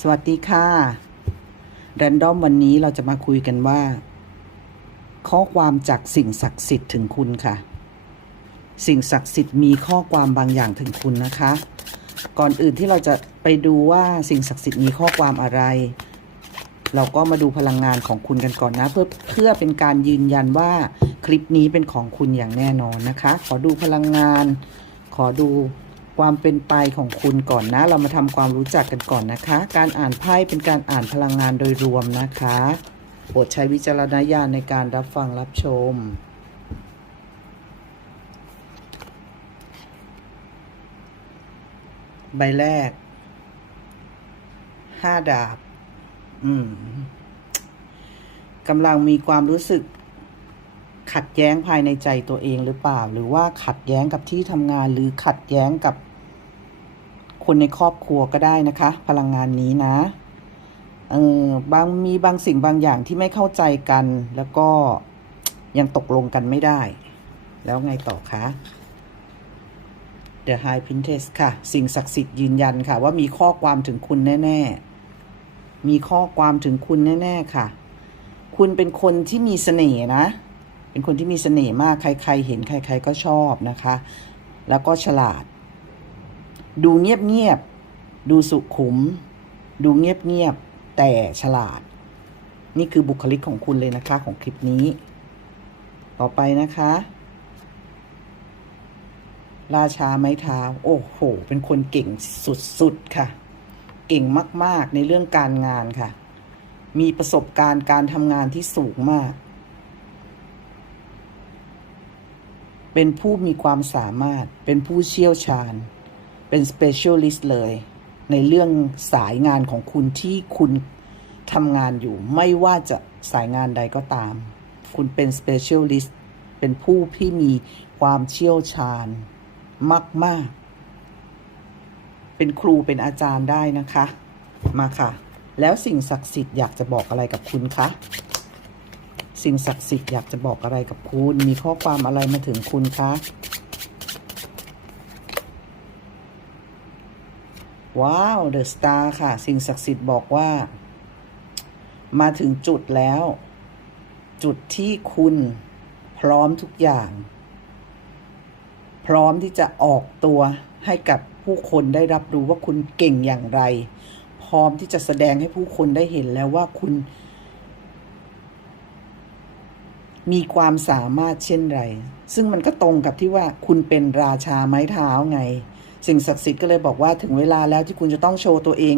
สวัสดีค่ะ แรนดอมวันนี้เราจะมาคุยกันว่า ข้อความจากสิ่งศักดิ์สิทธิ์ถึงคุณค่ะ สิ่งศักดิ์สิทธิ์มีข้อความบางอย่างถึงคุณนะคะ ก่อนอื่นที่เราจะไปดูว่าสิ่งศักดิ์สิทธิ์มีข้อความอะไร เราก็มาดูพลังงานของคุณกันก่อนนะ เพื่อเพื่อเป็นการยืนยันว่าคลิปนี้เป็นของคุณอย่างแน่นอนนะคะ ขอดูพลังงาน ขอดู ความเป็นไปของคุณก่อนนะ เรามาทำความรู้จักกันก่อนนะคะ การอ่านไพ่เป็นการอ่านพลังงานโดยรวมนะคะโปรดใช้วิจารณญาณในการรับฟังรับชม ใบแรกห้าดาบ อืมกำลังมีความรู้สึก ขัดแย้งภายในใจตัวเองหรือเปล่า หรือว่าขัดแย้งกับที่ทำงานหรือขัดแย้งกับคนในครอบครัวก็ได้นะคะ พลังงานนี้นะเออบางมีบางสิ่งบางอย่างที่ไม่เข้าใจกัน แล้วก็ยังตกลงกันไม่ได้ แล้วไงต่อคะ The High Princess ค่ะ สิ่งศักดิ์สิทธิ์ยืนยันค่ะ ว่ามีข้อความถึงคุณแน่ ๆ มีข้อความถึงคุณแน่ ๆ ค่ะ คุณเป็นคนที่มีเสน่ห์นะ เป็นคนที่มีเสน่ห์มากใคร ๆ เห็นใคร ๆ ก็ชอบนะคะ แล้วก็ฉลาด ดูเงียบๆดูสุขุม ดูเงียบๆแต่ฉลาด นี่คือบุคลิกของคุณเลยนะคะของคลิปนี้ ต่อไปนะคะราชาไม้เท้า โอ้โห เป็นคนเก่งสุดๆ ค่ะ เก่งมากๆในเรื่องการงานค่ะ มีประสบการณ์การทำงานที่สูงมาก เป็นผู้มีความสามารถ เป็นผู้เชี่ยวชาญ เป็น specialist เลย ในเรื่องสายงานของคุณที่คุณทำงานอยู่ ไม่ว่าจะสายงานใดก็ตาม คุณเป็น specialist เป็นผู้ที่มีความเชี่ยวชาญมาก ๆ เป็นครูเป็นอาจารย์ได้นะคะ มาค่ะ แล้วสิ่งศักดิ์สิทธิ์อยากจะบอกอะไรกับคุณคะ สิ่งศักดิ์สิทธิ์อยากจะบอกอะไรกับคุณ มีข้อความอะไรมาถึงคุณคะ ว้าว เดอะสตาร์ค่ะ สิ่งศักดิ์สิทธิ์บอกว่า มาถึงจุดแล้ว จุดที่คุณพร้อมทุกอย่าง พร้อมที่จะออกตัวให้กับผู้คนได้รับรู้ว่าคุณเก่งอย่างไร พร้อมที่จะแสดงให้ผู้คนได้เห็นแล้วว่าคุณ มีความสามารถเช่นไร ซึ่งมันก็ตรงกับที่ว่าคุณเป็นราชาไม้เท้าไง สิ่งศักดิ์สิทธิ์ก็เลยบอกว่าถึงเวลาแล้วที่คุณจะต้องโชว์ตัวเอง